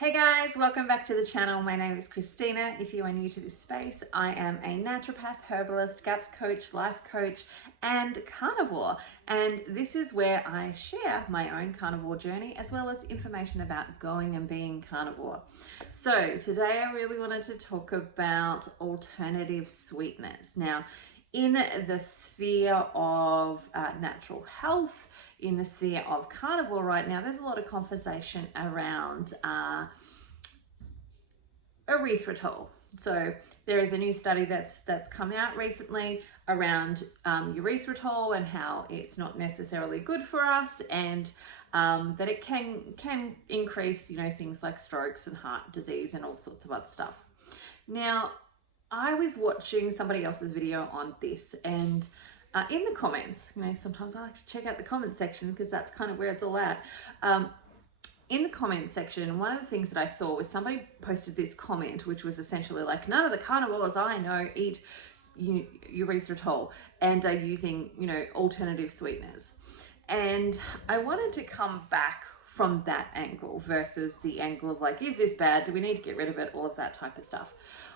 Hey guys, welcome back to the channel. My name is Christina. If you are new to this space, I am a naturopath, herbalist, GAPS coach, life coach, and carnivore. And this is where I share my own carnivore journey as well as information about going and being carnivore. So today I really wanted to talk about alternative sweeteners. Now, in the sphere of natural health, in the sphere of carnivore right now, there's a lot of conversation around erythritol. So there is a new study that's come out recently around erythritol and how it's not necessarily good for us, and that it can increase, things like strokes and heart disease and all sorts of other stuff. Now, I was watching somebody else's video on this, and in the comments, sometimes I like to check out the comment section because that's kind of where it's all at. In the comment section, one of the things that I saw was somebody posted this comment, which was essentially like, none of the carnivores I know eat erythritol and are using, alternative sweeteners. And I wanted to come back from that angle versus the angle of like, is this bad? Do we need to get rid of it? All of that type of stuff.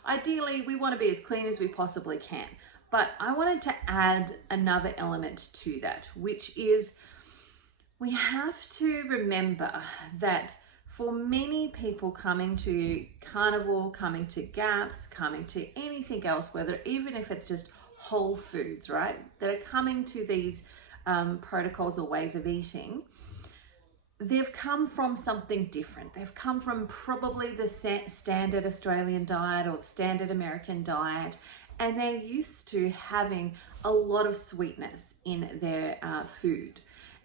Ideally, we want to be as clean as we possibly can. But I wanted to add another element to that, which is we have to remember that for many people coming to carnivore, coming to GAPS, coming to anything else, even if it's just whole foods, right, that are coming to these protocols or ways of eating, they've come from something different. They've come from probably the standard Australian diet or the standard American diet, and they're used to having a lot of sweetness in their food.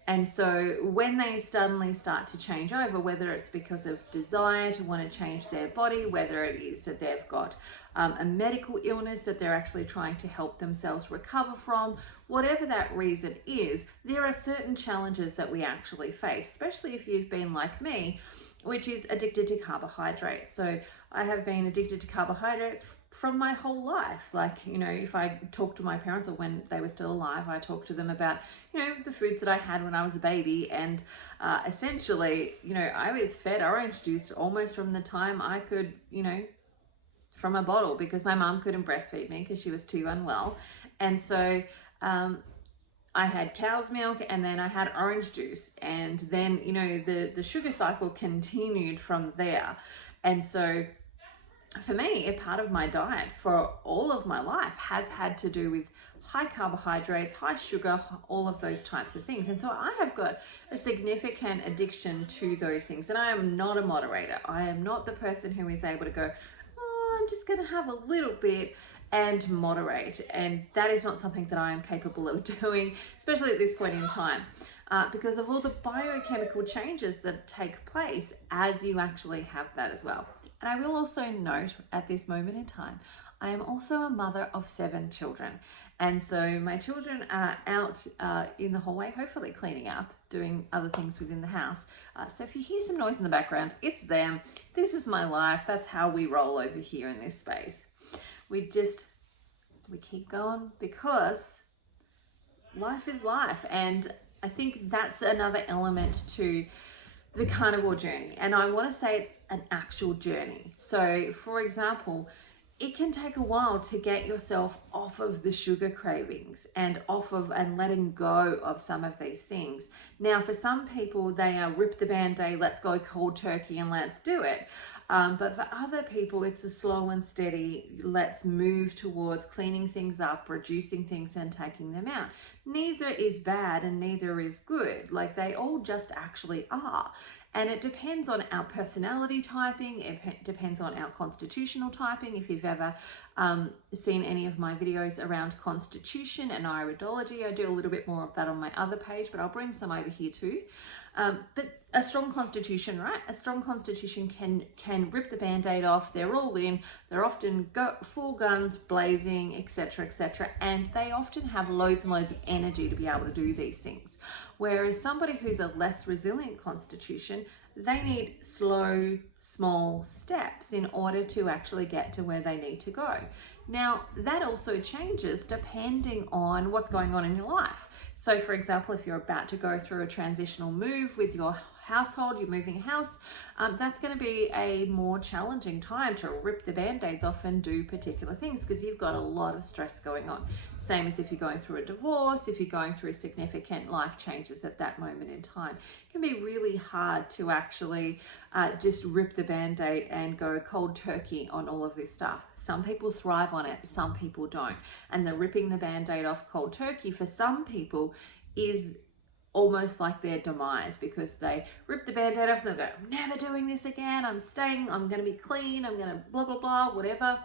And so when they suddenly start to change over, whether it's because of desire to want to change their body, whether it is that they've got a medical illness that they're actually trying to help themselves recover from, whatever that reason is, there are certain challenges that we actually face, especially if you've been like me, which is addicted to carbohydrates. So I have been addicted to carbohydrates from my whole life. Like, if I talk to my parents or when they were still alive, I talked to them about, the foods that I had when I was a baby. And essentially, I was fed orange juice almost from the time I could, from a bottle, because my mom couldn't breastfeed me because she was too unwell. And so I had cow's milk, and then I had orange juice, and then the sugar cycle continued from there. And so for me, a part of my diet for all of my life has had to do with high carbohydrates, high sugar, all of those types of things. And so I have got a significant addiction to those things. And I am not a moderator. I am not the person who is able to go, oh, I'm just going to have a little bit and moderate. And that is not something that I am capable of doing, especially at this point in time, because of all the biochemical changes that take place as you actually have that as well. And I will also note at this moment in time, I am also a mother of 7 children. And so my children are out in the hallway, hopefully cleaning up, doing other things within the house. So if you hear some noise in the background, it's them. This is my life. That's how we roll over here in this space. We keep going because life is life. And I think that's another element to the carnivore journey. And I want to say it's an actual journey. So for example, it can take a while to get yourself off of the sugar cravings and letting go of some of these things. Now, for some people, they are rip the band-aid, let's go cold turkey and let's do it. But for other people, it's a slow and steady, let's move towards cleaning things up, reducing things and taking them out. Neither is bad and neither is good. Like, they all just actually are. And it depends on our personality typing. It depends on our constitutional typing. If you've ever seen any of my videos around constitution and iridology, I do a little bit more of that on my other page, but I'll bring some over here too. But a strong constitution, right? A strong constitution can rip the band-aid off. They're all in. They're often full guns blazing, etc., etc. And they often have loads and loads of energy to be able to do these things. Whereas somebody who's a less resilient constitution, they need slow, small steps in order to actually get to where they need to go. Now, that also changes depending on what's going on in your life. So for example, if you're about to go through a transitional move with your household, you're moving house, that's going to be a more challenging time to rip the band-aids off and do particular things, because you've got a lot of stress going on. Same as if you're going through a divorce, if you're going through significant life changes at that moment in time. It can be really hard to actually just rip the band-aid and go cold turkey on all of this stuff. Some people thrive on it, some people don't. And the ripping the band-aid off cold turkey for some people is almost like their demise, because they rip the band-aid off and they go, I'm never doing this again, I'm staying, I'm going to be clean, I'm going to blah, blah, blah, whatever.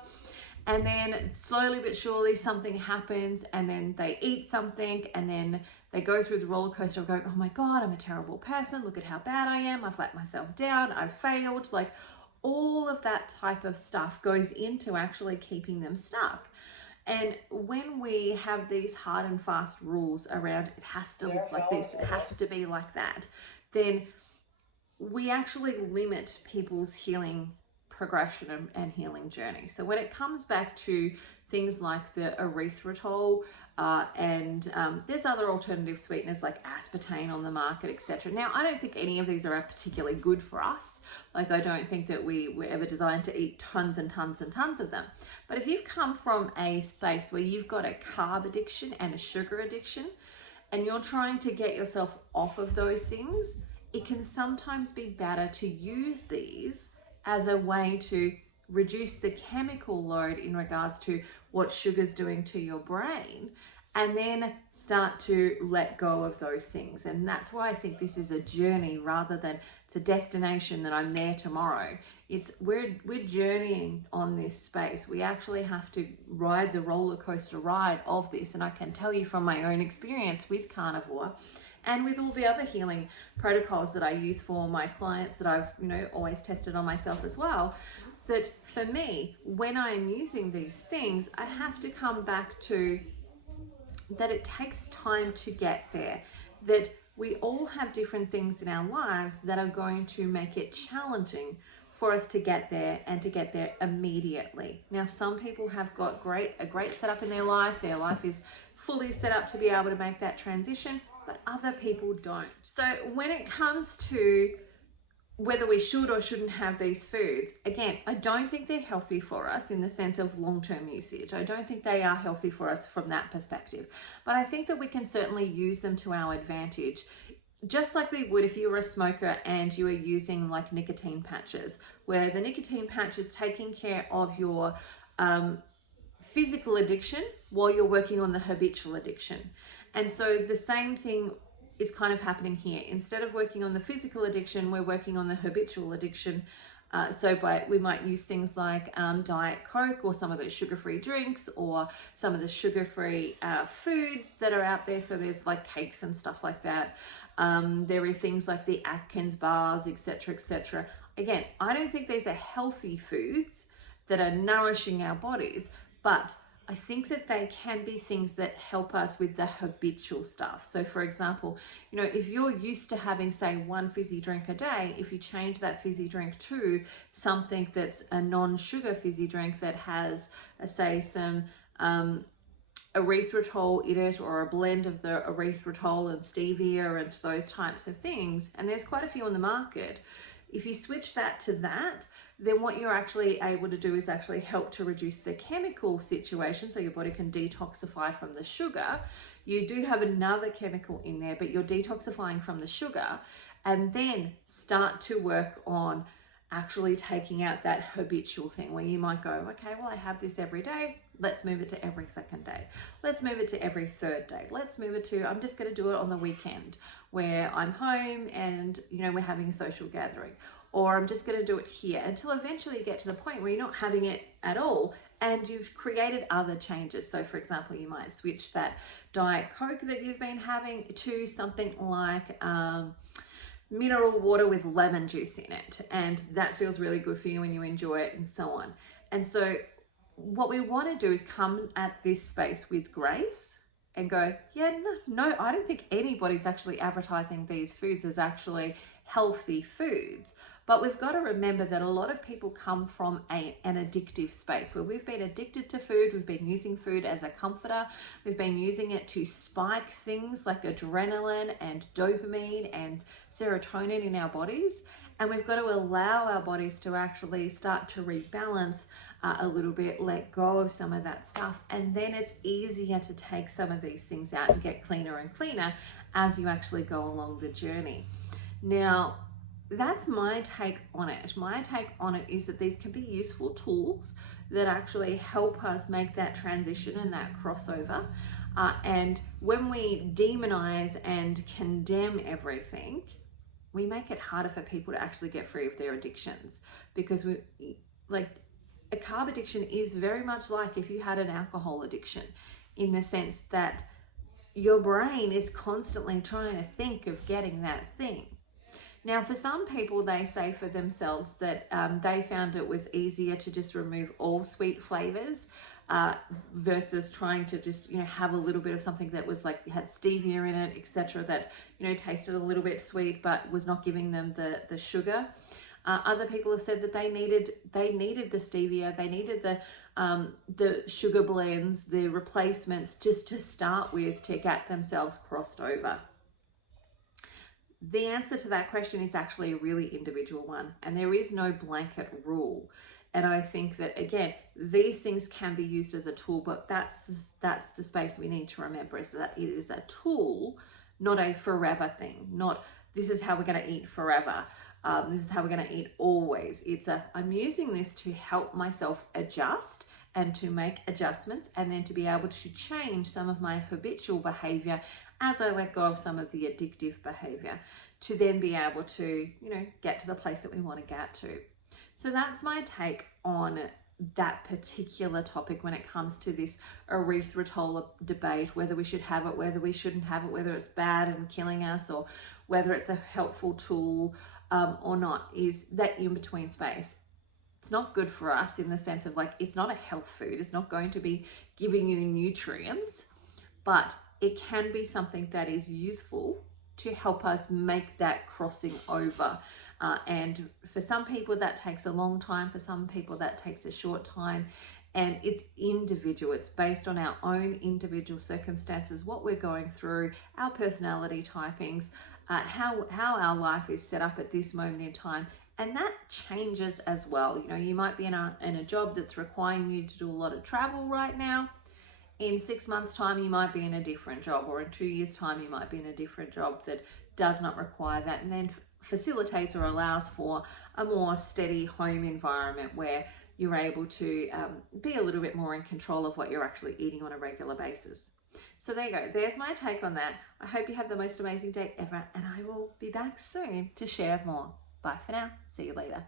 And then slowly but surely something happens, and then they eat something, and then they go through the roller coaster of going, oh my God, I'm a terrible person. Look at how bad I am. I've let myself down. I've failed. Like, all of that type of stuff goes into actually keeping them stuck. And when we have these hard and fast rules around, it has to look like this, it has to be like that, then we actually limit people's healing progression and healing journey. So when it comes back to things like the erythritol, and there's other alternative sweeteners like aspartame on the market, etc. Now, I don't think any of these are particularly good for us. Like, I don't think that we were ever designed to eat tons and tons and tons of them. But if you've come from a space where you've got a carb addiction and a sugar addiction, and you're trying to get yourself off of those things, it can sometimes be better to use these as a way to reduce the chemical load in regards to what sugar's doing to your brain, and then start to let go of those things. And that's why I think this is a journey rather than it's a destination that I'm there tomorrow. It's we're journeying on this space. We actually have to ride the roller coaster ride of this. And I can tell you from my own experience with Carnivore and with all the other healing protocols that I use for my clients that I've, always tested on myself as well, that for me, when I'm using these things, I have to come back to that it takes time to get there, that we all have different things in our lives that are going to make it challenging for us to get there, and to get there immediately. Now, some people have got a great setup in their life is fully set up to be able to make that transition, but other people don't. So when it comes to whether we should or shouldn't have these foods, again, I don't think they're healthy for us in the sense of long-term usage. I don't think they are healthy for us from that perspective. But I think that we can certainly use them to our advantage, just like we would if you were a smoker and you were using like nicotine patches, where the nicotine patch is taking care of your physical addiction while you're working on the habitual addiction. And so the same thing is kind of happening here. Instead of working on the physical addiction, we're working on the habitual addiction. We might use things like Diet Coke, or some of those sugar-free drinks, or some of the sugar-free foods that are out there. So there's like cakes and stuff like that. There are things like the Atkins bars, etc., etc. Again, I don't think these are healthy foods that are nourishing our bodies, but I think that they can be things that help us with the habitual stuff. So for example, if you're used to having, say, one fizzy drink a day, if you change that fizzy drink to something that's a non-sugar fizzy drink that has, say, some erythritol in it, or a blend of the erythritol and stevia and those types of things, and there's quite a few on the market, if you switch that to that, then what you're actually able to do is actually help to reduce the chemical situation, so your body can detoxify from the sugar. You do have another chemical in there, but you're detoxifying from the sugar, and then start to work on actually taking out that habitual thing, where you might go, okay, well, I have this every day. Let's move it to every second day. Let's move it to every third day. Let's move it to, I'm just going to do it on the weekend where I'm home and, we're having a social gathering. Or I'm just going to do it here, until eventually you get to the point where you're not having it at all and you've created other changes. So for example, you might switch that Diet Coke that you've been having to something like mineral water with lemon juice in it. And that feels really good for you and you enjoy it, and so on. And so what we want to do is come at this space with grace and go, no, I don't think anybody's actually advertising these foods as actually healthy foods. But we've got to remember that a lot of people come from an addictive space where we've been addicted to food. We've been using food as a comforter. We've been using it to spike things like adrenaline and dopamine and serotonin in our bodies. And we've got to allow our bodies to actually start to rebalance a little bit, let go of some of that stuff. And then it's easier to take some of these things out and get cleaner and cleaner as you actually go along the journey. Now, that's my take on it. My take on it is that these can be useful tools that actually help us make that transition and that crossover. And when we demonize and condemn everything, we make it harder for people to actually get free of their addictions, because a carb addiction is very much like if you had an alcohol addiction, in the sense that your brain is constantly trying to think of getting that thing. Now, for some people, they say for themselves that they found it was easier to just remove all sweet flavors versus trying to just, have a little bit of something that was like had stevia in it, etc., that, tasted a little bit sweet but was not giving them the sugar. Other people have said that they needed the stevia, they needed the sugar blends, the replacements just to start with to get themselves crossed over. The answer to that question is actually a really individual one, and there is no blanket rule. And I think that, again, these things can be used as a tool, but that's the space we need to remember, is that it is a tool, not a forever thing. Not this is how we're going to eat forever. This is how we're going to eat always. I'm using this to help myself adjust and to make adjustments, and then to be able to change some of my habitual behavior as I let go of some of the addictive behavior, to then be able to, get to the place that we want to get to. So that's my take on that particular topic when it comes to this erythritol debate, whether we should have it, whether we shouldn't have it, whether it's bad and killing us, or whether it's a helpful tool or not, is that in-between space. It's not good for us in the sense of it's not a health food. It's not going to be giving you nutrients, but it can be something that is useful to help us make that crossing over. And for some people that takes a long time, for some people that takes a short time, and it's individual. It's based on our own individual circumstances, what we're going through, our personality typings, how our life is set up at this moment in time. And that changes as well. You might be in a job that's requiring you to do a lot of travel right now. In 6 months' time, you might be in a different job, or in 2 years' time, you might be in a different job that does not require that, and then facilitates or allows for a more steady home environment where you're able to be a little bit more in control of what you're actually eating on a regular basis. So there you go. There's my take on that. I hope you have the most amazing day ever, and I will be back soon to share more. Bye for now. See you later.